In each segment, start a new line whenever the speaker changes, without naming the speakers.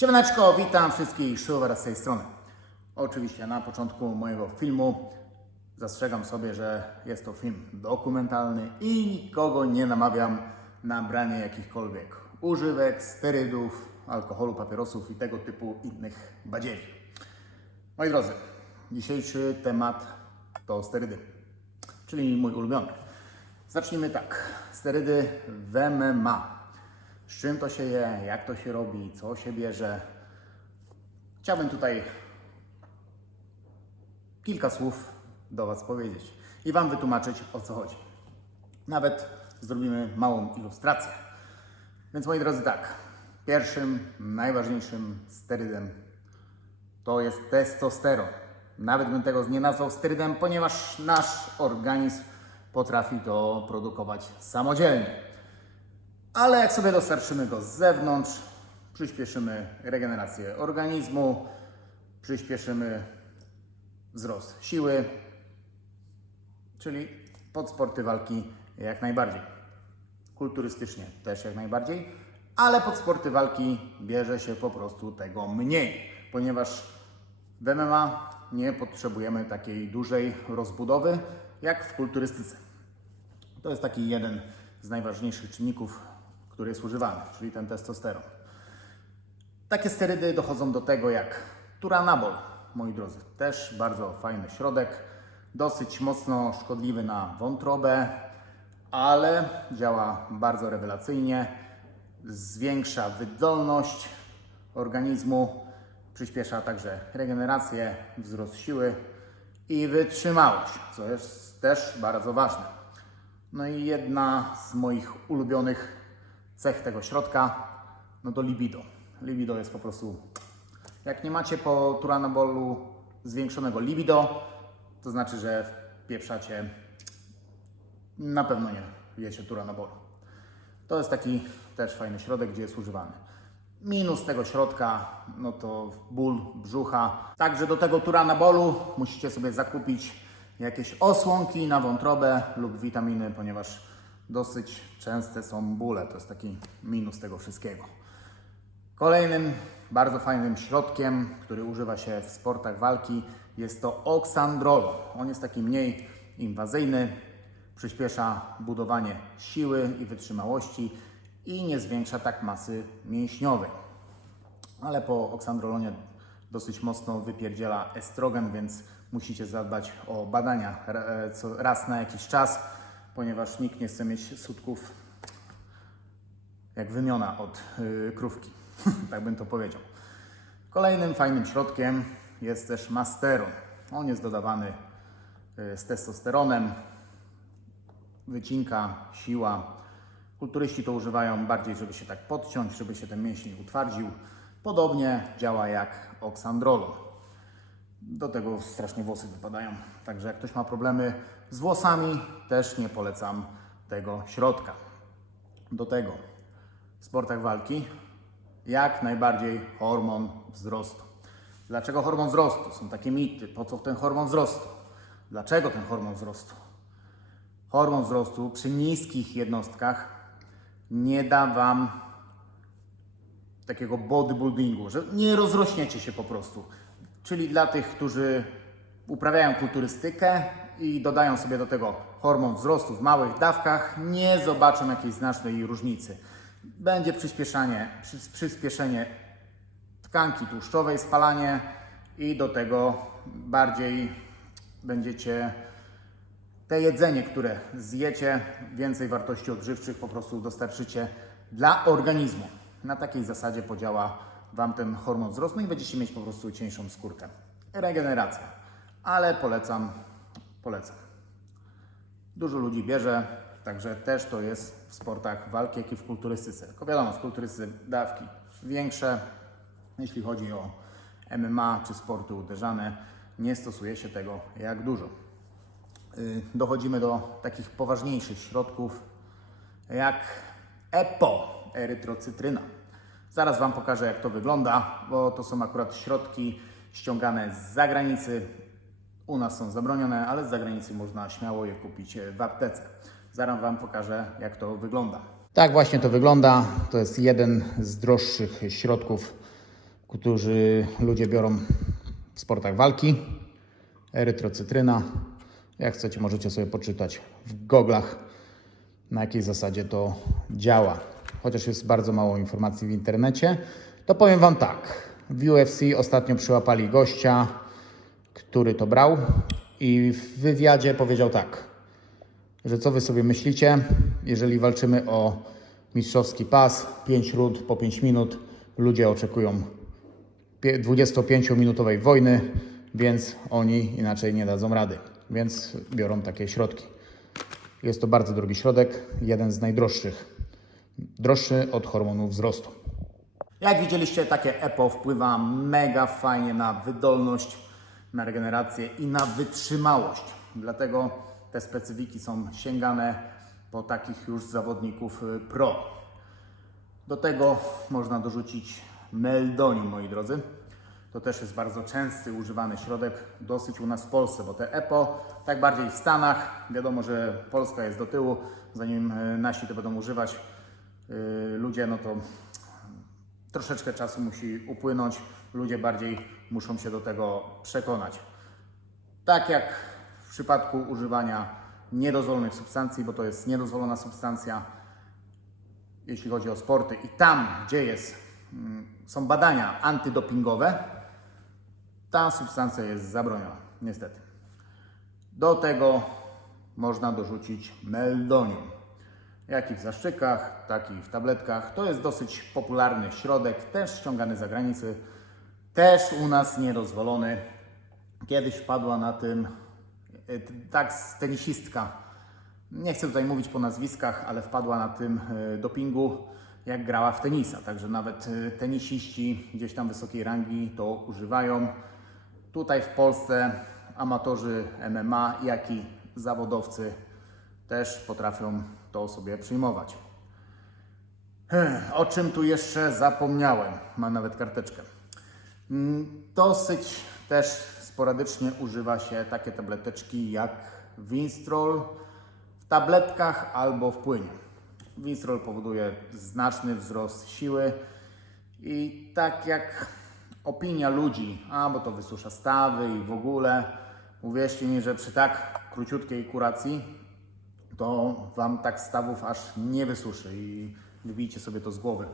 Siemaneczko, witam wszystkich Szuwara z tej strony. Oczywiście na początku mojego filmu zastrzegam sobie, że jest to film dokumentalny i nikogo nie namawiam na branie jakichkolwiek używek, sterydów, alkoholu, papierosów i tego typu innych badziewii. Moi drodzy, dzisiejszy temat to sterydy, czyli mój ulubiony. Zacznijmy tak. Sterydy w MMA. Z czym to się je, jak to się robi, co się bierze. Chciałbym tutaj kilka słów do Was powiedzieć i Wam wytłumaczyć o co chodzi. Nawet zrobimy małą ilustrację. Więc moi drodzy, tak. Pierwszym, najważniejszym sterydem to jest testosteron. Nawet bym tego nie nazwał sterydem, ponieważ nasz organizm potrafi to produkować samodzielnie. Ale jak sobie dostarczymy go z zewnątrz, przyspieszymy regenerację organizmu, przyspieszymy wzrost siły, czyli pod sporty walki jak najbardziej. Kulturystycznie też jak najbardziej, ale pod sporty walki bierze się po prostu tego mniej, ponieważ w MMA nie potrzebujemy takiej dużej rozbudowy jak w kulturystyce. To jest taki jeden z najważniejszych czynników, który jest używany, czyli ten testosteron. Takie sterydy dochodzą do tego jak turanabol, moi drodzy. Też bardzo fajny środek, dosyć mocno szkodliwy na wątrobę, ale działa bardzo rewelacyjnie. Zwiększa wydolność organizmu, przyspiesza także regenerację, wzrost siły i wytrzymałość, co jest też bardzo ważne. No i jedna z moich ulubionych cech tego środka, no to libido. Libido jest po prostu, jak nie macie po turanabolu zwiększonego libido, to znaczy, że wpieprzacie, na pewno nie wiecie turanabolu. To jest taki też fajny środek, gdzie jest używany. Minus tego środka, no to ból brzucha. Także do tego turanabolu musicie sobie zakupić jakieś osłonki na wątrobę lub witaminy, ponieważ dosyć częste są bóle. To jest taki minus tego wszystkiego. Kolejnym bardzo fajnym środkiem, który używa się w sportach walki, jest to oksandrol. On jest taki mniej inwazyjny, przyspiesza budowanie siły i wytrzymałości i nie zwiększa tak masy mięśniowej. Ale po oksandrolonie dosyć mocno wypierdziela estrogen, więc musicie zadbać o badania e, raz na jakiś czas, ponieważ nikt nie chce mieć sutków jak wymiona od y, krówki. tak bym to powiedział. Kolejnym fajnym środkiem jest też masteron. On jest dodawany y, z testosteronem. Wycinka, siła. Kulturyści to używają bardziej, żeby się tak podciąć, żeby się ten mięsień utwardził. Podobnie działa jak oksandrolon. Do tego strasznie włosy wypadają. Także jak ktoś ma problemy z włosami, też nie polecam tego środka. Do tego w sportach walki jak najbardziej hormon wzrostu. Dlaczego hormon wzrostu? Są takie mity. Po co ten hormon wzrostu? Dlaczego ten hormon wzrostu? Hormon wzrostu przy niskich jednostkach nie da Wam takiego bodybuildingu, że nie rozrośniecie się po prostu. Czyli dla tych, którzy uprawiają kulturystykę i dodają sobie do tego hormon wzrostu w małych dawkach, nie zobaczą jakiejś znacznej różnicy. Będzie przyspieszanie, przy- przyspieszenie tkanki tłuszczowej, spalanie i do tego bardziej będziecie te jedzenie, które zjecie, więcej wartości odżywczych po prostu dostarczycie dla organizmu. Na takiej zasadzie podziała Wam ten hormon wzrostu i będziecie mieć po prostu cieńszą skórkę. Regeneracja. Ale polecam, polecam. Dużo ludzi bierze, także też to jest w sportach walki, jak i w kulturystyce. Tylko wiadomo, w kulturystyce dawki większe. Jeśli chodzi o MMA czy sporty uderzane, nie stosuje się tego jak dużo. Y, Dochodzimy do takich poważniejszych środków, jak EPO, erytrocytryna. Zaraz Wam pokażę, jak to wygląda, bo to są akurat środki ściągane z zagranicy. U nas są zabronione, ale z zagranicy można śmiało je kupić e, w aptece. Zaraz Wam pokażę, jak to wygląda. Tak właśnie to wygląda. To jest jeden z droższych środków którzy ludzie biorą w sportach walki. Erytrocytryna. Jak chcecie, możecie sobie poczytać w goglach, na jakiej zasadzie to działa. Chociaż jest bardzo mało informacji w internecie, to powiem Wam tak. W UFC ostatnio przyłapali gościa, który to brał i w wywiadzie powiedział tak, że co Wy sobie myślicie, jeżeli walczymy o mistrzowski pas, 5 rund po 5 minut, ludzie oczekują pie- 25-minutowej wojny, więc oni inaczej nie dadzą rady, więc biorą takie środki. Jest to bardzo drogi środek, jeden z najdroższych, droższy od hormonu wzrostu. Jak widzieliście, takie EPO wpływa mega fajnie na wydolność, na regenerację i na wytrzymałość. Dlatego te specyfiki są sięgane po takich już zawodników y, pro. Do tego można dorzucić meldonium, moi drodzy. To też jest bardzo częsty używany środek, dosyć u nas w Polsce, bo te EPO, tak bardziej w Stanach, wiadomo, że Polska jest do tyłu, zanim y, nasi to będą używać y, ludzie, no to troszeczkę czasu musi upłynąć, ludzie bardziej muszą się do tego przekonać. Tak jak w przypadku używania niedozwolonych substancji, bo to jest niedozwolona substancja, jeśli chodzi o sporty, i tam, gdzie jest, mm, są badania antydopingowe, ta substancja jest zabroniona, niestety. Do tego można dorzucić meldonium. Jak i w zaszczykach, tak i w tabletkach. To jest dosyć popularny środek, też ściągany za granicę, też u nas niedozwolony. Kiedyś wpadła na tym e, tak tenisistka. Nie chcę tutaj mówić po nazwiskach, ale wpadła na tym e, dopingu, jak grała w tenisa. Także nawet e, tenisiści gdzieś tam wysokiej rangi to używają. Tutaj w Polsce amatorzy MMA, jak i zawodowcy też potrafią to sobie przyjmować. Ech, O czym tu jeszcze zapomniałem? Mam nawet karteczkę. Mm, Dosyć też sporadycznie używa się takie tableteczki jak Winstrol w tabletkach albo w płynie. Winstrol powoduje znaczny wzrost siły i tak jak opinia ludzi, a bo to wysusza stawy i w ogóle, uwierzcie mi, że przy tak króciutkiej kuracji to Wam tak stawów aż nie wysuszy i wybijcie sobie to z głowy.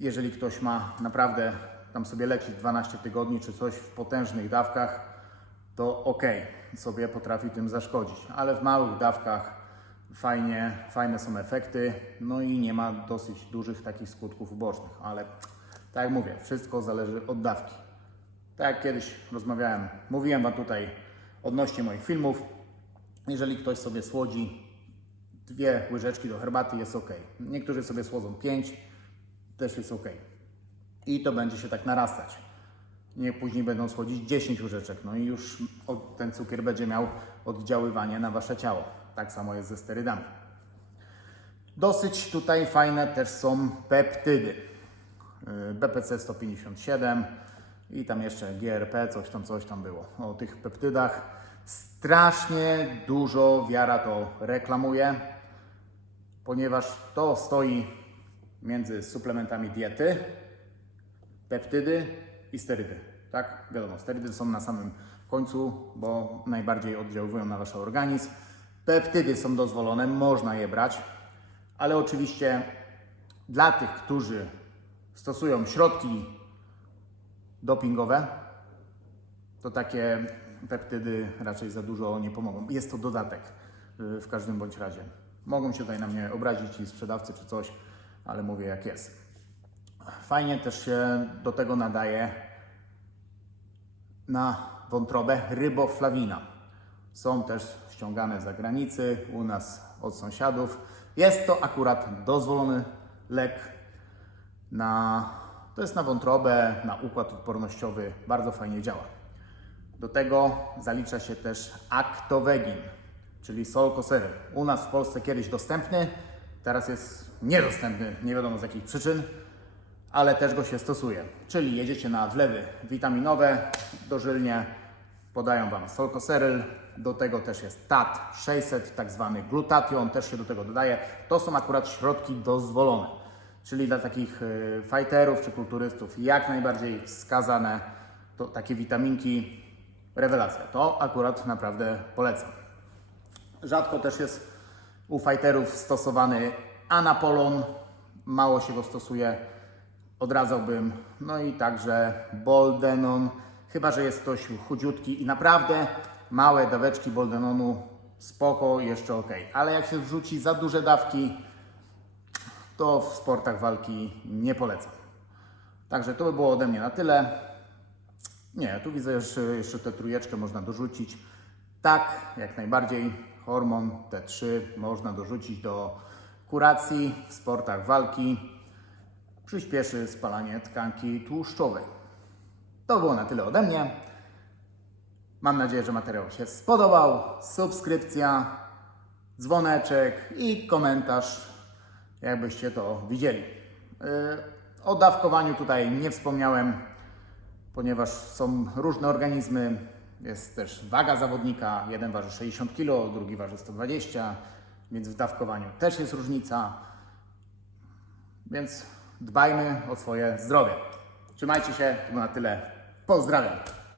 Jeżeli ktoś ma naprawdę tam sobie lecieć 12 tygodni czy coś w potężnych dawkach, to ok, sobie potrafi tym zaszkodzić, ale w małych dawkach fajnie, fajne są efekty, no i nie ma dosyć dużych takich skutków ubocznych, ale tak jak mówię, wszystko zależy od dawki. Tak jak kiedyś rozmawiałem, mówiłem Wam tutaj odnośnie moich filmów, jeżeli ktoś sobie słodzi dwie łyżeczki do herbaty, jest ok. Niektórzy sobie słodzą pięć, też jest ok. I to będzie się tak narastać. Nie później będą słodzić 10 łyżeczek, no i już ten cukier będzie miał oddziaływanie na wasze ciało. Tak samo jest ze sterydami. Dosyć tutaj fajne też są peptydy. Yy, BPC 157 i tam jeszcze GRP, coś tam, coś tam było. O tych peptydach strasznie dużo wiara to reklamuje, ponieważ to stoi między suplementami diety, peptydy i sterydy. Tak? Wiadomo, sterydy są na samym końcu, bo najbardziej oddziałują na wasz organizm. Peptydy są dozwolone, można je brać, ale oczywiście dla tych, którzy stosują środki dopingowe, to takie peptydy raczej za dużo nie pomogą. Jest to dodatek y, w każdym bądź razie. Mogą się tutaj na mnie obrazić i sprzedawcy czy coś, ale mówię jak jest. Fajnie też się do tego nadaje na wątrobę ryboflawina. Są też ściągane za granicy, u nas od sąsiadów. Jest to akurat dozwolony lek na, to jest na wątrobę, na układ odpornościowy, bardzo fajnie działa. Do tego zalicza się też Actovegin, czyli Solcoseryl. U nas w Polsce kiedyś dostępny, teraz jest niedostępny, nie wiadomo z jakich przyczyn, ale też go się stosuje. Czyli jedziecie na wlewy witaminowe, dożylnie podają Wam Solcoseryl, do tego też jest TAT 600, tak zwany glutation, też się do tego dodaje. To są akurat środki dozwolone. czyli dla takich y, fighterów czy kulturystów jak najbardziej wskazane to takie witaminki, rewelacja. To akurat naprawdę polecam. Rzadko też jest u fighterów stosowany anapolon, mało się go stosuje, odradzałbym. No i także boldenon, chyba że jest ktoś chudziutki i naprawdę małe daweczki boldenonu spoko, jeszcze ok. Ale jak się wrzuci za duże dawki, to w sportach walki nie polecam. Także to by było ode mnie na tyle. Nie, tu widzę jeszcze, jeszcze tę trójeczkę można dorzucić. Tak, jak najbardziej. Hormon T3 można dorzucić do kuracji w sportach walki. Przyspieszy spalanie tkanki tłuszczowej. To było na tyle ode mnie. Mam nadzieję, że materiał się spodobał. Subskrypcja, dzwoneczek i komentarz, jakbyście to widzieli. Yy, O dawkowaniu tutaj nie wspomniałem, ponieważ są różne organizmy. Jest też waga zawodnika. Jeden waży 60 kg, drugi waży 120, więc w dawkowaniu też jest różnica. Więc dbajmy o swoje zdrowie. Trzymajcie się, to na tyle. Pozdrawiam.